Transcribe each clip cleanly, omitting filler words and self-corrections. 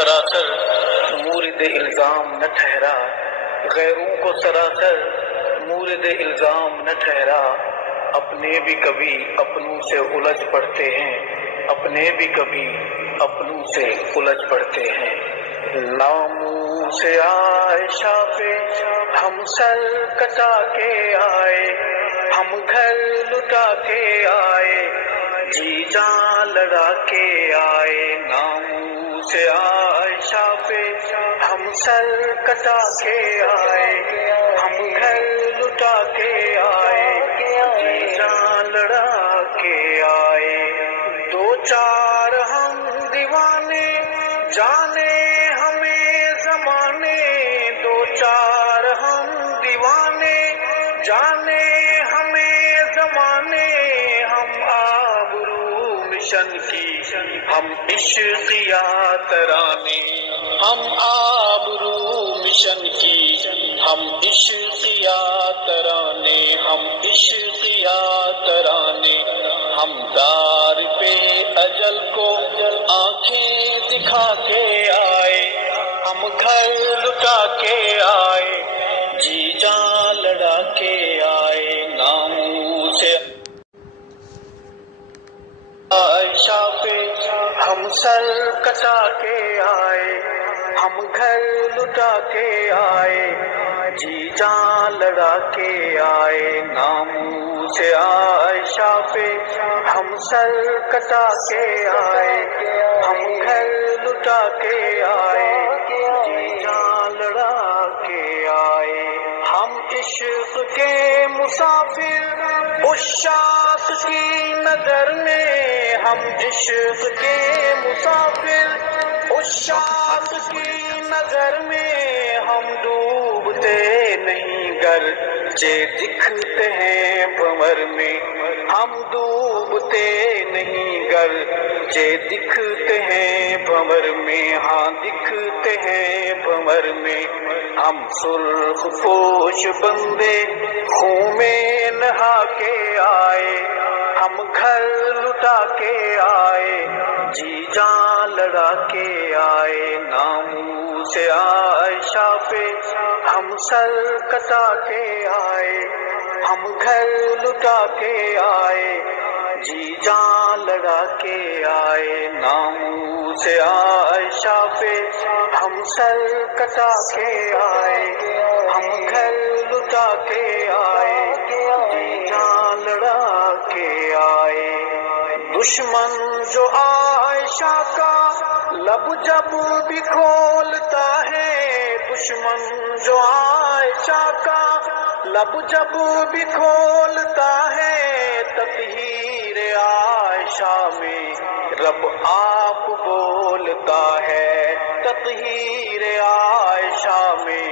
سراسر مورد الزام نہ ٹھہرا، غیروں کو سراسر مورد الزام نہ ٹھہرا، اپنے بھی کبھی اپنوں سے الجھ پڑتے ہیں، اپنے بھی کبھی اپنوں سے الجھ پڑتے ہیں۔ ناموں سے عائشہ پہ ہم سر کٹا کے آئے، ہم گھر لٹا کے آئے، جی جان لڑا کے آئے۔ ناموں سے عائشہ پہ ہم سر کٹا کے آئے، ہم گھر لٹا کے آئے، جی جان لڑا کے آئے۔ دو چار ہم دیوانے جانے ہمیں زمانے، دو چار ہم دیوانے جانے ہمیں زمانے، ہم آبرو مشن کی ہم عشقیہ ترانے، ہم آبرو مشن کی ہم عشقیہ ترانے، ہم عشقیہ ترانے، ہم دار پہ اجل کو آنکھیں دکھا کے آئے، ہم گھر لٹا کے آئے، جی جان لڑا کے آئے۔ ناموں سے عائشہ پہ ہم سر کٹا کے آئے، ہم گھر لٹا کے آئے، جی جان لڑا کے آئے۔ ناموں سے عائشہ پہ ہم سر کٹا کے آئے، ہم گھر لٹا کے آئے، جی جان لڑا کے آئے۔ ہم عشق کے مسافر عشاق کی نظر میں، ہم عشق کے مسافر عشاق کی نظر میں، ہم ڈوبتے نہیں گرچہ دکھتے ہیں بھنور میں، ہم ڈوبتے نہیں گرچہ دکھتے ہیں بھنور میں، ہاں دکھتے ہیں بھنور میں۔ ہم سرخ پوش بندے خون میں نہا کے آئے، ہم گھر لٹا کے آئے، جی جان لڑا کے آئے۔ ناموں سے عائشہ پہ ہم سر کٹا کے آئے، ہم گھر لٹا کے آئے، جی جان لڑا کے آئے۔ ناموں سے عائشہ پہ ہم سر کٹا کے آئے، ہم گھر لٹا کے آئے، جی جان لڑا کے آئے۔ دشمن جو عائشہ کا لب جب بھی کھولتا ہے، دشمن جو عائشہ کا لب جب بھی کھولتا ہے، تطہیر عائشہ میں رب آپ بولتا ہے، تطہیر عائشہ میں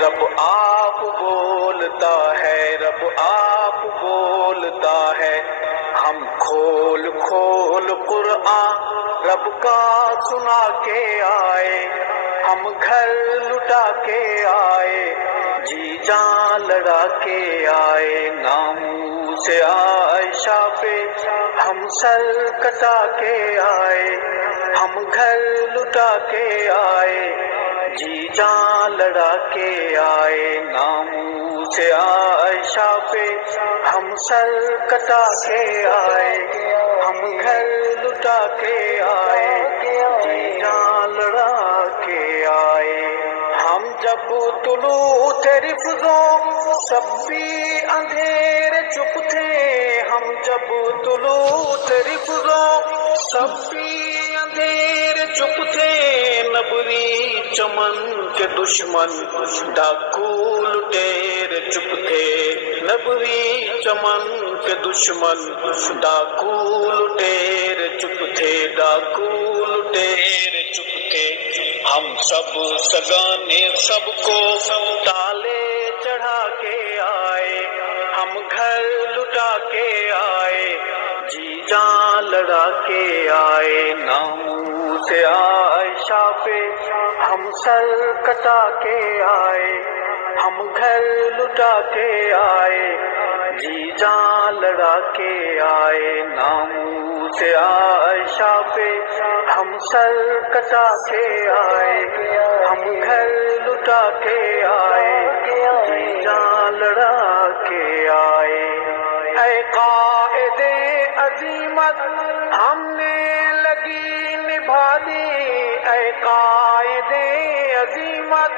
رب آپ بولتا ہے، رب آپ بولتا ہے۔ ہم کھول کھول قرآن رب کا سنا کے آئے، ہم گھر لٹا کے آئے، جی جان لڑا کے آئے۔ ناموں سے عائشہ پہ ہم سر کٹا کے آئے، ہم گھر لٹا کے آئے، جی جان لڑا کے آئے۔ ناموں سے عائشہ پہ ہم سر کٹا کے آئے، ہم گھر لٹا کے آئے، جی جان لڑا کے آئے۔ ہم جب طلوع تھے رفضوں سب بھی اندھیرے چپ تھے، ہم جب طلوع تھے رفضوں سب بھی اندھیرے چپ تھے، نبری چمن کے دشمن ڈاکو لٹیرے چپ تھے، نبری چمن کے دشمن ڈاکو لٹیرے چپ تھے، ڈاکو لٹیرے چپ تھے۔ ہم سب سگانے سب کو تالے چڑھا کے آئے، ہم گھر لٹا کے آئے، جی جان لڑا کے آئے۔ ناموں سے عائشہ پہ ہم سر کٹا کے آئے، ہم گھر لٹا کے آئے، جی جان لڑا کے آئے۔ ناموں سے عائشہ پہ ہم سر کٹا کے آئے، ہم گھر لٹا کے آئے، جی جان لڑا کے آئے۔ اے قائد عظیمت ہم نے لگی نبھا دی، اے قائد عظیمت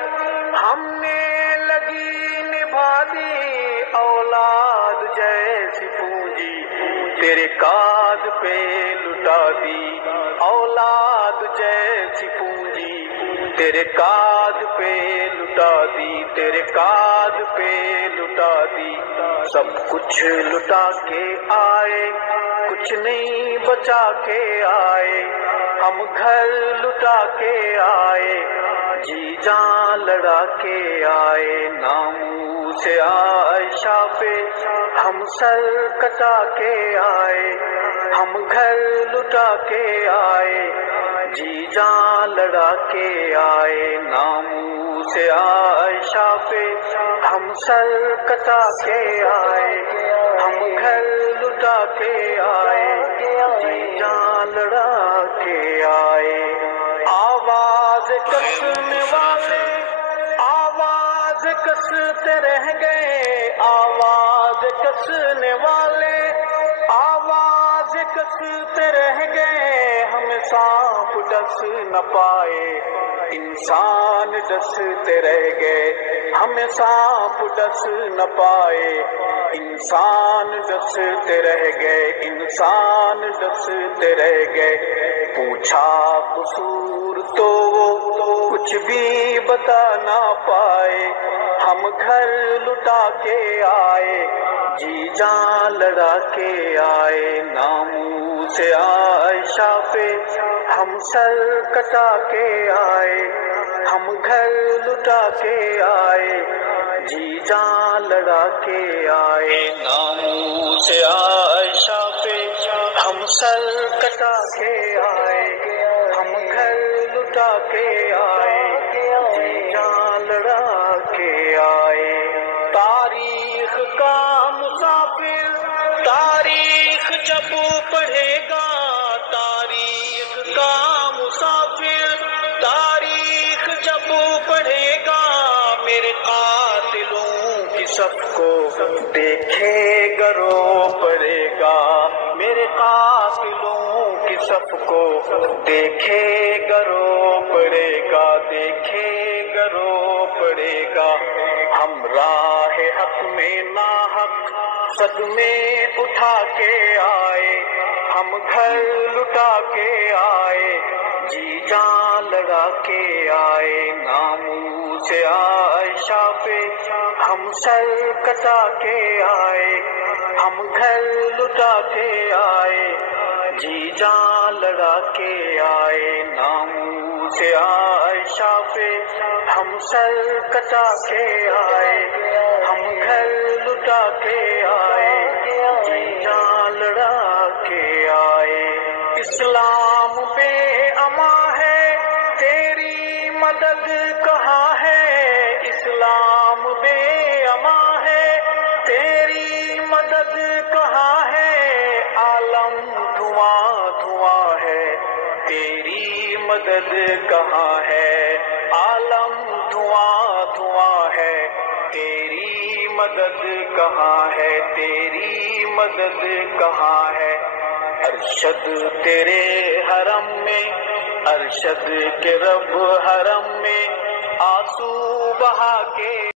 ہم نے لگی نبھا دی، اولاد جیسی پونجی تیرے قاد پہ لٹا دی، اولاد جیسی پونجی تیرے قاد پہ لٹا دی، تیرے قاد پہ لٹا دی۔ سب کچھ لٹا کے آئے، کچھ نہیں بچا کے آئے، ہم گھر لٹا کے آئے، جی جان لڑا کے آئے۔ ناموس عائشہ پہ ہم سر کٹا کے آئے، ہم گھر لٹا کے آئے، جی جان لڑا کے آئے۔ ناموس عائشہ پہ ہم سر کٹا کے آئے، ہم گھر لٹا کے آئے، جی جان لڑا کے آئے۔ آواز کسنے والے آواز کستے رہ گئے، آواز کسنے والے آواز کستے رہ گئے، ہمیں سانپ ڈس نہ پائے، انسان ڈستے رہ گئے، ہمیں سانپ ڈس نہ پائے، انسان ڈستے رہ گئے، انسان ڈستے رہ گئے۔ پوچھا قصور تو وہ کچھ بھی بتا نہ پائے، ہم گھر لٹا کے آئے، جی جان لڑا کے آئے۔ ناموس عائشہ پہ ہم سر کٹا کے آئے، ہم گھر لٹا کے آئے، جی جان لڑا کے آئے۔ ناموس عائشہ پہ ہم سر کٹا کے آئے، ہم گھر لٹا کے آئے، جی جان لڑا کے آئے۔ تاریخ کا مسافر تاریخ جب پڑھے گا، تاریخ کا مسافر تاریخ جب پڑھے گا، میرے قاتلوں کی صف کو دیکھے گا رو پڑے گا، میرے قاتلوں کی صف کو دیکھے گا رو پڑے گا، دیکھے گا رو پڑے گا۔ ہم راہ حق میں ناحق صدمے اٹھا کے آئے، ہم گھر لٹا کے آئے، جی جان لڑا کے آئے۔ ناموس عائشہ پہ ہم سر کٹا کے آئے، ہم گھر لٹا کے آئے، جی جان لڑا کے آئے۔ ناموس عائشہ پہ ہم سر کٹا کے آئے، ہم گھر لٹا کے آئے، جی جان لڑا کے آئے۔ اسلام بے امان ہے، تیری مدد کہاں ہے، اسلام بے امان ہے، تیری مدد کہاں ہے، عالم دھواں دھواں ہے، تیری مدد کہاں ہے، عالم دھواں دھواں ہے، تیری مدد کہاں ہے، تیری مدد کہاں ہے۔ ارشد تیرے حرم میں، ارشد کے رب حرم میں آنسو بہا کے